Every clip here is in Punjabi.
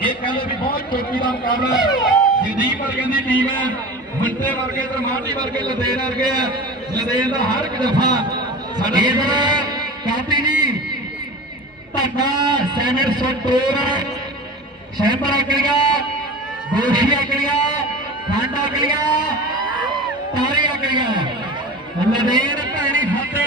ਇਹ ਕਹਿੰਦੇ ਵੀ ਬਹੁਤ ਚੋਟੀ ਦਾ ਮੁਕਾਬਲਾ ਹੈ। ਜਗਦੀਪ ਵਰਗੇ ਦੀ ਟੀਮ ਹੈ ਮੰਟੇ ਵਰਗੇ ਤੇ ਮਾਟੀ ਵਰਗੇ ਲਦੇਨ ਵਰਗੇ ਆ। ਲਦੇਨ ਦਾ ਹਰ ਇੱਕ ਦਫਾ ਸਾਡਾ ਕਾਪੀ ਜੀ ਧੱਕਾ ਸੈਨਰ ਸਟੋਰ ਸੈਂਪਰ ਅਕੜੀਆਂ ਦੋਸ਼ੀ ਅਕੜੀਆਂ ਖੰਡ ਅਕੜੀਆਂ ਤਾਰੇ ਅਕੜੀਆਂ ਲਦੇਨ ਭੈਣੀ ਫੱਤੇ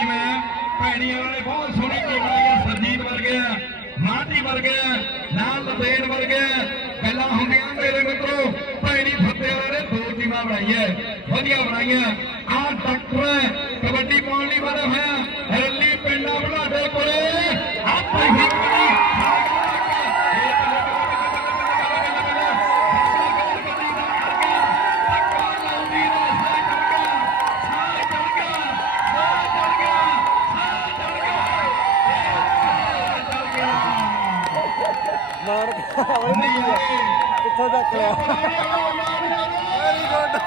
ਟੀਮ ਵਾਲੇ, ਬਹੁਤ ਸੋਹਣੀ ਟੀਮ ਆਈ ਹੈ ਸਰਜੀਤ ਵਰਗੇ ਆ ਮਾਟੀ ਵਰਗੇ ਆ ਨਾਲ ਲਦੇਨ ਵਰਗੇ ਆ ਪਹਿਲਾਂ ਹੁੰਦੀਆਂ ਮੇਰੇ ਮਿੱਤਰੋ, ਭੈਣੀ ਫੱਤੇ ਵਾਲੇ ਨੇ ਦੋ ਟੀਮਾਂ ਬਣਾਈਆਂ, ਵਧੀਆ ਬਣਾਈਆਂ। ਆਹ ਡਾਕਟਰ ਕਬੱਡੀ ਪਾਉਣ ਲਈ ਵਾਲਾ ਹੋਇਆ, ਰੱਲੀ ਪਿੰਡਾਂ ਬੁਢਾਡੇ ਕੋਲੇ। ਮਾਰ ਕਿੱਥੋਂ ਤੱਕ ਲਿਆ? Very good